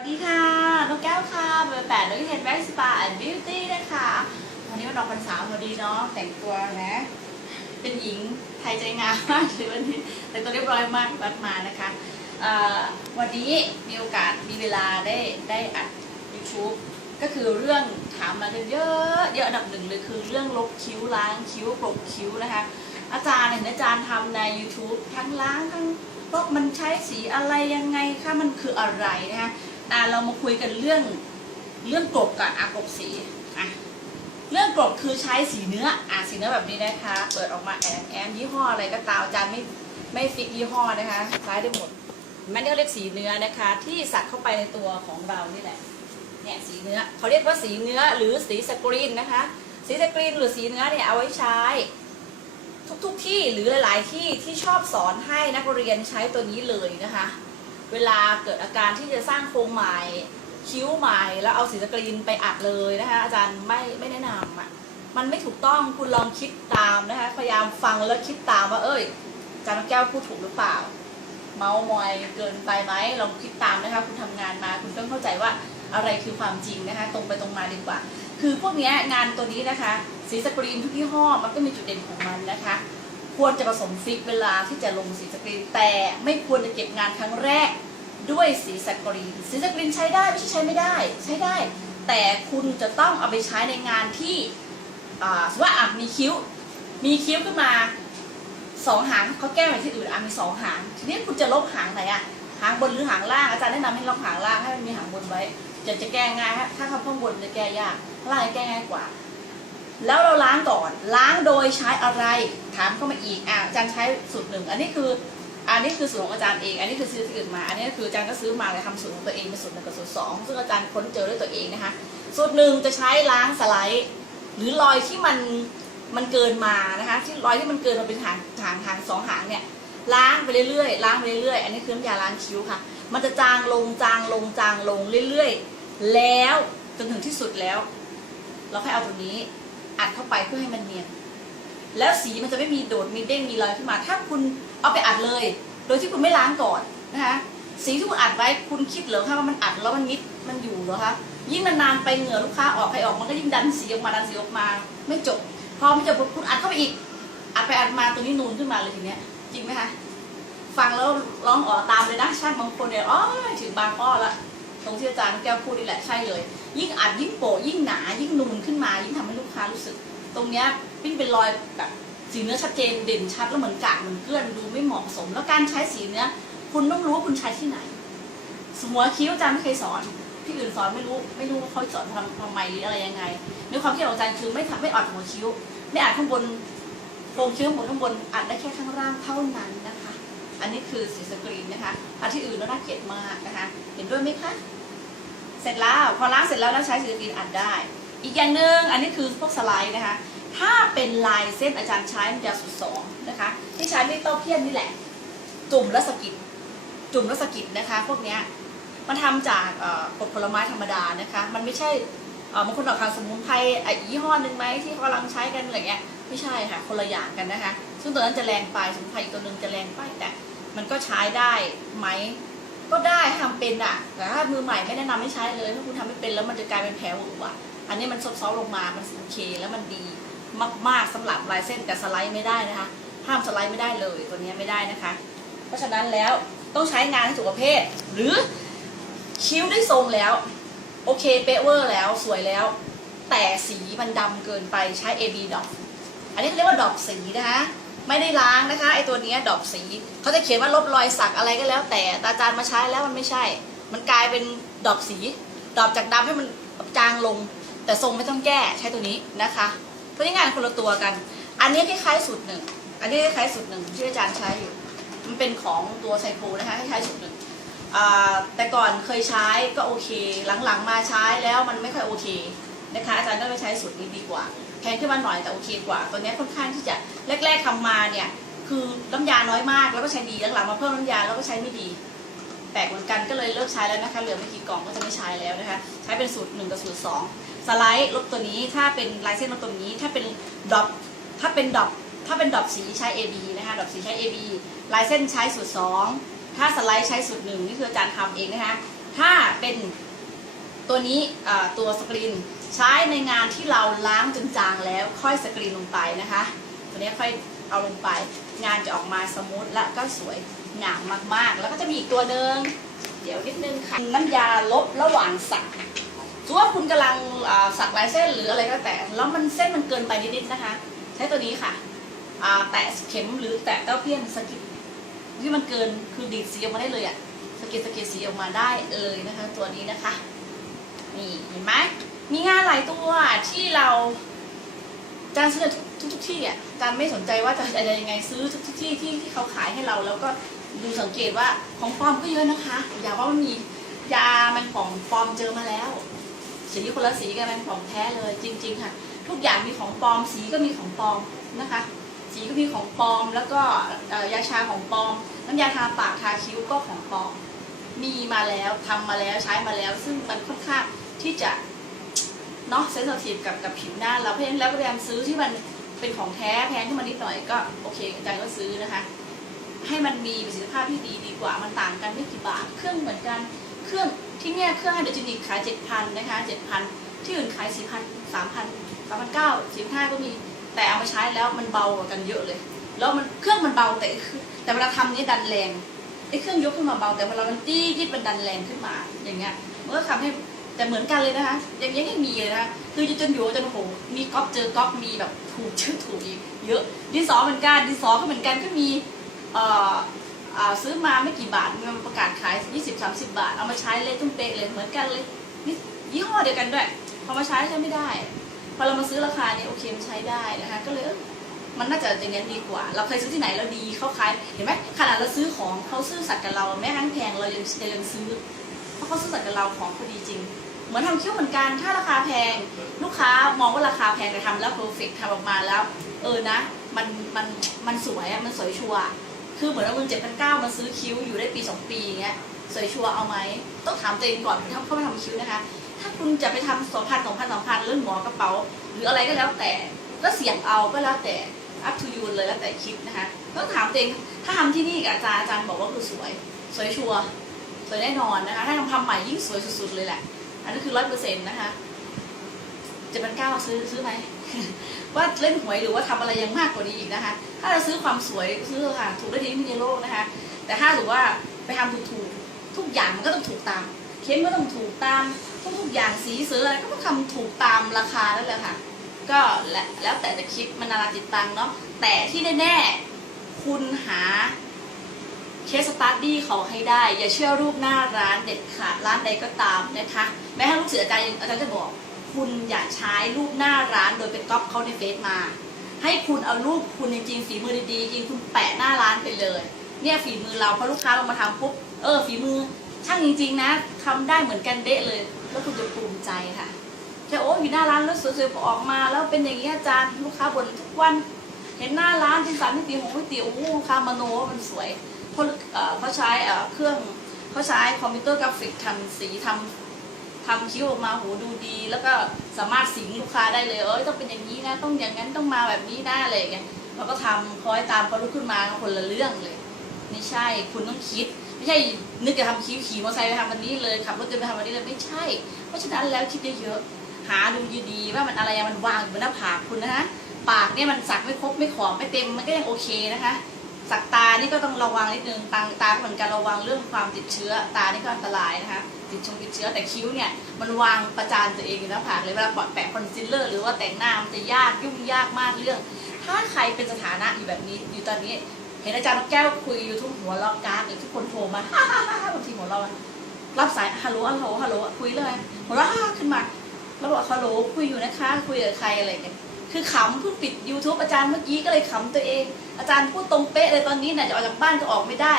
วัสดีค่ะน้องแก้วค่ะเบอร์แปดนุ้ยเฮดแบ็กสปาแอนด์บิวตี้นะคะ วันนี้วันออกพรรษาพอดีเนาะ แต่งตัวนะ เป็นหญิงไทยใจงามมากเลยวันนี้ แต่งตัวเรียบร้อยมากวัดมานะคะ วันนี้มีโอกาสมีเวลาได้ได้อัด YouTube ก็คือเรื่องถามมากันเยอะเยอะอันดับหนึ่งเลยคือเรื่องลบคิ้วล้างคิ้วปลบคิ้วนะคะ อาจารย์เห็นอาจารย์ทำใน YouTube ทั้งล้างทั้งลบมันใช้สีอะไรยังไงคะมันคืออะไรนะคะ อ่เรามาคุยกันเรื่องเรื่องกลบก่อนอะกบสีอะเรื่องกลบคือใช้สีเนื้ออะสีเนื้อแบบนี้นะคะ เปิดออกมาแอนแอนยี่ห้ออะไรก็ตามอาจารย์ไม่ไม่ฟิกยี่ห้อนะคะใช้ได้หมดมันเรียกสีเนื้อนะคะ ที่สักเข้าไปในตัวของเรานี่แหละเนี่ยสีเนื้อเขาเรียกว่าสีเนื้อหรือสีสกรีนนะคะ สีสกรีนหรือสีเนื้อเนี่ยเอาไว้ใช้ ทุกๆที่หรือหลาย ๆ ที่ที่ชอบสอนให้นักเรียนใช้ตัวนี้เลยนะคะ เวลาเกิดอาการที่จะสร้างโครงใหม่ คิ้วใหม่ แล้วเอาสีสกรีนไปอัดเลยนะคะอาจารย์ไม่ไม่แนะนำอะมันไม่ถูกต้องคุณลองคิดตามนะคะพยายามฟังแล้วคิดตามว่า เอ้ยอาจารย์นแก้วพูดถูกหรือเปล่า เมามอยเกินไปไหมลองคิดตามนะคะคุณทำงานมาคุณต้องเข้าใจว่าอะไรคือความจริงนะคะตรงไปตรงมาดีกว่า คือพวกนี้งานตัวนี้นะคะ สีสกรีนทุกยี่ห้อมันก็มีจุดเด่นของมันนะคะ ควรจะผสมฟิกเวลาที่จะลงสีสกรีน แต่ไม่ควรจะเก็บงานครั้งแรกด้วยสีสกรีน สีสกรีนใช้ได้ไม่ใช่ใช้ไม่ได้ ใช้ได้ แต่คุณจะต้องเอาไปใช้ในงานที่สมมติว่าอะมีคิ้ว มีคิ้วขึ้นมาสองหางเขาแก้ไปที่อื่นอะมีสองหาง ทีนี้คุณจะลบหางไหนอะหางบนหรือหางล่างอาจารย์แนะนำให้ลบหางล่างให้มันมีหางบนไว้ จะจะแก้ง่ายถ้าคำข้างบนจะแก้ยากข้างล่างจะแก้ง่ายกว่า แล้วเราล้างก่อน ล้างโดยใช้อะไร ถามเข้ามาอีกอะอาจารย์ใช้สูตรหนึ่ง อันนี้คืออันนี้คือสูตรของอาจารย์เอง อันนี้คือซื้อที่อื่นมา อันนี้คืออาจารย์ก็ซื้อมาเลยทำสูตรของตัวเองเป็นสูตรหนึ่งกับสูตรสองซึ่งอาจารย์ค้นเจอด้วยตัวเองนะคะ สูตรหนึ่งจะใช้ล้างสไลด์ หรือรอยที่มันมันเกินมานะคะ ที่รอยที่มันเกินมาเป็นหางหางหางสองหางเนี่ย ล้างไปเรื่อยๆ ล้างไปเรื่อยๆ อันนี้คือน้ำยาล้างคิ้วค่ะ มันจะจางลงจางลงจางลงเรื่อยๆ แล้วจนถึงที่สุดแล้ว เราค่อยเอาตัวนี้ อัดเข้าไปเพื่อให้มันเนียน แล้วสีมันจะไม่มีโดดมีเด้งมีรอยขึ้นมา ถ้าคุณเอาไปอัดเลย โดยที่คุณไม่ล้างก่อนนะคะสีที่คุณอัดไว้คุณคิดเหรอคะว่ามันอัดแล้วมันนิดมันอยู่เหรอคะยิ่งนานๆไปเหงื่อลูกค้าออกใครออกมันก็ยิ่งดันสีออกมาดันสีออกมา ไม่จบ พอมันจะคุณอัดเข้าไปอีก อัดไปอัดมาตัวนี้นูนขึ้นมาเลยทีเนี้ย จริงไหมคะฟังแล้วร้องอ๋อตามเลยนะช่างบางคนเนี่ยอ๋อถึงบางอ้อละ ตรงที่อาจารย์แก้วพูดนี่แหละใช่เลย ยิ่งอัดยิ่งโปะยิ่งหนายิ่งนูนขึ้นมา ยิ่งทำให้ลูกค้ารู้สึก ตรงเนี้ยปิ้งเป็นรอยแบบสีเนื้อชัดเจนเด่นชัดแล้วเหมือนกากเหมือนเกลื่อนดูไม่เหมาะสม แล้วการใช้สีเนื้อคุณต้องรู้ว่าคุณใช้ที่ไหนหัวคิ้วอาจารย์ไม่เคยสอนที่อื่นสอนไม่รู้ไม่รู้ว่าเขาสอนทำทำไมหรืออะไรยังไงในความคิดของอาจารย์คือไม่ทำไม่อัดหัวคิ้ว ไม่อัดข้างบนโครงคิ้วข้างบนข้างบนอัดได้แค่ข้างล่างเท่านั้นนะคะ อันนี้คือสีสกรีนนะคะอันที่อื่นน่าเกลียดมากนะคะ เห็นด้วยไหมคะ เสร็จแล้วพอล้างเสร็จแล้วแล้วใช้สีสกรีนอัดได้ อีกอย่างหนึ่งอันนี้คือพวกสไลด์นะคะ ถ้าเป็นลายเส้นอาจารย์ใช้มันจะสุดสองนะคะ ที่ใช้ที่เต้าเพี้ยนนี่แหละ จุ่มและสกิดจุ่มและสกิดนะคะ พวกเนี้ยมันทำจากเอ่อกบผลไม้ธรรมดานะคะ มันไม่ใช่ บางคนออกทางสมุนไพรอ้ยี่ห้อหนึ่งไหมที่เขากำลังใช้กันอะไรเงี้ยไม่ใช่ค่ะคนละอย่างกันนะคะ ซึ่งตัวนั้นจะแรงไปสมุนไพรอีกตัวหนึ่งจะแรงไปแต่มันก็ใช้ได้ไหมก็ได้ถ้าทำเป็นอะแต่ถ้ามือใหม่ไม่แนะนำให้ใช้เลยถ้าคุณทำไม่เป็นแล้วมันจะกลายเป็นแผลหวืออะอันนี้มันซอฟๆลงมามันโอเคแล้วมันดีมากๆสำหรับลายเส้นแต่สไลด์ไม่ได้นะคะ ห้ามสไลด์ไม่ได้เลยตัวนี้ไม่ได้นะคะ เพราะฉะนั้นแล้วต้องใช้งานให้ถูกประเภท หรือคิ้วได้ทรงแล้ว โอเคเป๊ะเวอร์แล้วสวยแล้ว แต่สีมันดำเกินไปใช้ AB ดอกอันนี้เรียกว่าดอกสีนะคะไม่ได้ล้างนะคะไอตัวนี้ดอกสีเขาจะเขียนว่าลบรอยสักอะไรก็แล้ว แต่แต่อาจารย์มาใช้แล้วมันไม่ใช่ มันกลายเป็นดอกสี ดอกจากดำให้มันจางลง แต่ทรงไม่ต้องแก้ใช้ตัวนี้นะคะเพราะนี่งานคนละตัวกัน อันนี้คล้ายๆสูตรหนึ่งอันนี้คล้ายๆสูตรหนึ่งที่อาจารย์ใช้อยู่ มันเป็นของตัวไซโคนะคะคล้ายๆสูตรหนึ่ง แต่ก่อนเคยใช้ก็โอเค หลังๆมาใช้แล้วมันไม่ค่อยโอเคนะคะอาจารย์ก็ไปใช้สูตรนี้ดีกว่าแพงขึ้นมาหน่อยแต่โอเคกว่า ตัวนี้ค่อนข้างที่จะแรก ๆทำมาเนี่ยคือน้ำยาน้อยมากแล้วก็ใช้ดีหลังๆมาเพิ่มน้ำยาแล้วก็ใช้ไม่ดีแปลกเหมือนกันก็เลยเลิกใช้แล้วนะคะเหลือไม่กี่กล่องก็จะไม่ใช้แล้วนะคะใช้เป็นสูตรหนึ่งกับสูตรสองสไลด์ลบตัวนี้ถ้าเป็นลายเส้นลบตัวนี้ถ้าเป็นดอปถ้าเป็นดอปถ้าเป็นดอปสีใช้ AB นะคะดอปสีใช้ AB ลายเส้นใช้สูตรสอง ถ้าสไลด์ใช้สูตรหนึ่งนี่คืออาจารย์ทำเองนะคะถ้าเป็นตัวนี้ตัวสกรีนใช้ในงานที่เราล้างจนจางแล้วค่อยสกรีนลงไปนะคะ ตัวนี้ค่อยเอาลงไป งานจะออกมาสมูทและก็สวยงามมากๆ แล้วก็จะมีอีกตัวหนึ่งเดี๋ยวนิดนึงค่ะน้ำยาลบระหว่างสักถือว่าคุณกำลังสักลายเส้นหรืออะไรก็แต่แล้วมันเส้นมันเกินไปนิดๆนะคะ ใช้ตัวนี้ค่ะแตะเข็มหรือแตะเต้าเพี้ยนสกิด ที่มันเกินคือดีดสีออกมาได้เลยอะสะกิดสะกิดสีออกมาได้เลยนะคะ ตัวนี้นะคะนี่เห็นไหมมีงานหลายตัวที่เราจานซื้อทุกทุกท,กที่อะจานไม่สนใจว่าจะอะไรยังไงซื้อทุกทุกที่ที่ที่เขาขายให้เรา แล้วก็ดูสังเกตว่าของปลอมก็เยอะนะคะ อย่าว่ามันมียามันของปลอมเจอมาแล้ว สีคนละสีกันเป็นของแท้เลยจริง ๆ ค่ะ ทุกอย่างมีของปลอมสีก็มีของปลอมนะคะ สีก็มีของปลอม แล้วก็ยาชาของปลอม น้ำยาทาปากทาคิ้วก็ของปลอม มีมาแล้วทำมาแล้วใช้มาแล้ว ซึ่งมันค่อนข้างที่จะเนาะเซนซิทีฟกับกับผิวหน้าเราเพราะฉะนั้นแล้วก็พยายามซื้อที่มันเป็นของแท้แพงขึ้นมานิดหน่อยก็โอเคอาจารย์ก็ซื้อนะคะ ให้มันมีประสิทธิภาพที่ดีดีกว่ามันต่างกันไม่กี่บาทเครื่องเหมือนกันเครื่องที่เนี่ยเครื่องไฮโดรจนิกขายเจ็ดพันนะคะเจ็ดพันที่อื่นขายสี่พันสามพันสามพันเก้าสี่พันห้าก็มี แต่เอามาใช้แล้วมันเบากว่ากันเยอะเลย แล้วมันเครื่องมันเบาแต่แต่เวลาทำนี่ดันแรงไอ้เครื่องยกขึ้นมาเบาแต่เวลามันจี้ยิดมันดันแรงขึ้นมา อย่างเงี้ยมันก็ทำให้แต่เหมือนกันเลยนะคะอย่างเงี้ยยังมีเลยนะคะคือจนอยู่จนโหมีก๊อปเจอก๊อปมีแบบถูกชื่อถูกอีกเยอะดินสอเหมือนกันดินสอก็เหมือนกันก็มีเอ่ออ่าซื้อมาไม่กี่บาทมันประกาศขาย 20 30 บาท เอามาใช้เลยตุ้มเป๊ะเลยเหมือนกันเลยนี่ยี่ห้อเดียวกันด้วยพอมาใช้ใช้ไม่ได้ พอเรามาซื้อราคาเนี่ยโอเคมันใช้ได้นะคะ ก็เลยมันน่าจะอย่างนี้นดีกว่า เราเคยซื้อที่ไหนแล้วดีเขาขายเห็นไหมขนาดเราซื้อของเขาซื่อสัตย์กับเราแม้กระทั่งแพงเรายังยังซื้อเพราะเขาซื่อสัตย์กับเราของเขาดีจริง เหมือนทำคิ้วเหมือนกันถ้าราคาแพง ลูกค้ามองว่าราคาแพงแต่ทำแล้วเพอร์เฟกต์ทำออกมาแล้ว เออนะ มันมันมันสวยอะมันสวยชัวร์คือเหมือนว่าเงินเจ็ดพันเก้ามาซื้อคิ้วอยู่ได้ปีสองปีอย่างเงี้ยสวยชัวร์เอาไหมต้องถามตัวเองก่อนถึงเข้าไปทำคิ้วนะคะ ถ้าคุณจะไปทำสองพันสองพันสองพันเรื่องหัวกระเป๋า หรืออะไรก็แล้วแต่ ก็เสี่ยงเอาก็แล้วแต่ up to you เลยแล้วแต่คิดนะคะต้องถามตัวเองถ้าทำที่นี่กับอาจารย์อาจารย์บอกว่าคือสวย สวยชัวร์สวยแน่นอนนะคะ ถ้าทำทำใหม่ยิ่งสวยสุดๆเลยแหละ อันนี้คือร้อยเปอร์เซ็นต์นะคะจ็ดพันเก้าซื้อซื้อไหมว่าเล่นหวยหรือว่าทำอะไรยังมากกว่านี้อีกนะคะ ถ้าเราซื้อความสวยซื้อค่ะถูกได้ดีที่ในโลกนะคะ แต่ถ้าถือว่าไปทำถูกถูกๆทุกอย่างมันก็ต้องถูกตามเข้มก็ต้องถูกตาม กทุกอย่างสีเสืออะไรก็ต้องทำถูกตามราคานั่นแหละค่ะ ก็แล้วแต่จะคิดมันนานาจิตตังเนาะแต่ที่แน่ๆคุณหาเคสตัดดี้เขาให้ได้ อย่าเชื่อรูปหน้าร้านเด็ดขาดร้านใดก็ตามนะคะแม้ถ้าลูกเสืออาจารย์อาจารย์จะบอก คุณอย่าใช้รูปหน้าร้านโดยเป็นก๊อปเขาในเฟซมา ให้คุณเอารูปคุณจริงๆฝีมือดีๆจริงคุณแปะหน้าร้านไปเลย เนี่ยฝีมือเราพอลูกค้าลงมาทำปุ๊บเออฝีมือช่างจริง ๆ นะทำได้เหมือนกันเดะเลย แล้วคุณจะภูมิใจค่ะใช่โอ้อยู่หน้าร้านแล้วสวยๆออกมาแล้วเป็นอย่างนี้อาจารย์ลูกค้าบ่นทุกวัน เห็นหน้าร้านเป็นสามมิติของก๋วยเตี๋ยวโอ้ลูกค้ามโนว่ามันสวยเพราะเขาใช้เครื่องเขาใช้คอมพิวเตอร์กราฟิกทำสีทำทำคิ้วออกมาโหดูดี แล้วก็สามารถสิงลูกค้าได้เลยเอ้ยต้องเป็นอย่างนี้นะ ต้องอย่างนั้นต้องมาแบบนี้นะอะไรอย่างเงี้ยเราก็ทำคอยตามเขาลุกขึ้นมาคนละเรื่องเลย ไม่ใช่คุณต้องคิด ไม่ใช่นึกจะทำคิ้วขี่มอเตอร์ไซค์ไปทำวันนี้เลยขับรถจะไปทำวันนี้เลยไม่ใช่ เพราะฉะนั้นแล้วคิดเยอะๆหาดูดีๆว่ามันอะไรมันวางอยู่บนหน้าผากคุณนะฮะปากเนี่ยมันสักไม่ครบไม่ขอบไม่เต็มมันก็ยังโอเคนะคะสักตานี่ก็ต้องระวังนิดนึงตาตาเหมือนกันระวังเรื่องความติดเชื้อ ตานี่ก็อันตรายนะคะติดชงติดเชื้อแต่คิ้วเนี่ยมันวางประจานตัวเองอยู่หน้าผากเลยเวลาปอดแปะคอนซีลเลอร์หรือว่าแต่งหน้ามันจะยากยุ่งยากมากเรื่อง ถ้าใครเป็นสถานะอยู่แบบนี้อยู่ตอนนี้ เห็นอาจารย์แก้วคุยยูทูบหัวเรากากหรือทุกคนโทรมาบางทีหัวเรารับสายฮัลโหลฮัลโหลฮัลโหลคุยเลยหัวเราขึ้นมาแล้วบอกฮัลโหลคุยอยู่นะคะ คุยกับใครอะไรอย่างเงี้ยคือขำเพิ่งปิด YouTube อาจารย์เมื่อกี้ก็เลยขำตัวเอง อาจารย์พูดตรงเป๊ะเลยตอนนี้เนี่ยจะออกจากบ้านก็ออกไม่ได้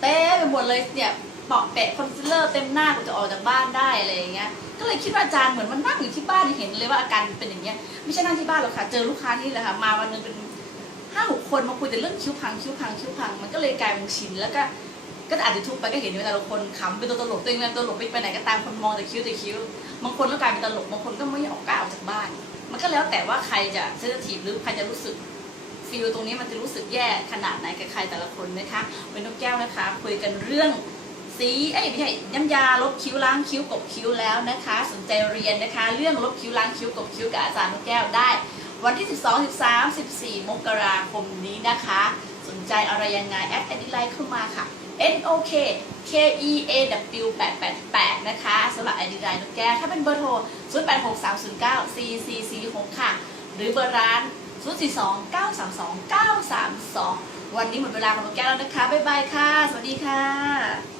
เต้ไปหมดเลยเนี่ยเปอกแปะคอนซีลเลอร์เต็มหน้ากูจะออกจากบ้านได้อะไรอย่างเงี้ยก็เลยคิดว่าอาจารย์เหมือนมันนั่งอยู่ที่บ้านเห็นเลยว่าอาการเป็นอย่างเงี้ยไม่ใช่นั่งที่บ้านหรอกค่ะ เจอลูกค้านี่แหละค่ะมาวันหนึงเป็น ห้าหกคนมาคุยแต่เรื่องคิ้วพังคิ้วพังคิ้วพังมันก็เลยกลายเป็นชินแล้วก็ก็อาจจะทุกไปก็เห็นอยู่แต่ละคนขำเป็นตัวตลกตัวเองเป็นตัวตลกไปไหนก็ตามคนมองแต่คิ้วแต่คิ้วบางคนก็กลายเป็นตลกบางคนก็ไม่ออกกล้าออกจากบ้าน มันก็แล้วแต่ว่าใครจะเซนซิทีฟหรือใครจะรู้สึกฟีลตรงนี้มันจะรู้สึกแย่ขนาดไหนกับใครแต่ละคนนะคะเป็นนกแก้วนะคะ คุยกันเรื่องสีเอ้ยไม่ใช่น้ำยาลบคิ้วล้างคิ้วกบคิ้วแล้วนะคะ สนใจเรียนนะคะ เรื่องลบคิ้วล้างคิ้วกบคิ้วกับอาจารย์นกแก้วได้ วันที่ 12 13 14 มกราคมนี้นะคะ สนใจอะไรยังไง แอดแอดไลน์เข้ามาค่ะ N O K K E A W 888นะคะสำหรับไอดีไลน์นกแก้วถ้าเป็นเบอร์โทร 0 8 6 3 0 9 4 4 4 6 ค่ะ หรือเบอร์ร้าน 0 4 2 9 3 2 9 3 2 วันนี้หมดเวลาของนกแก้วแล้วนะคะ บ๊ายบายค่ะ สวัสดีค่ะ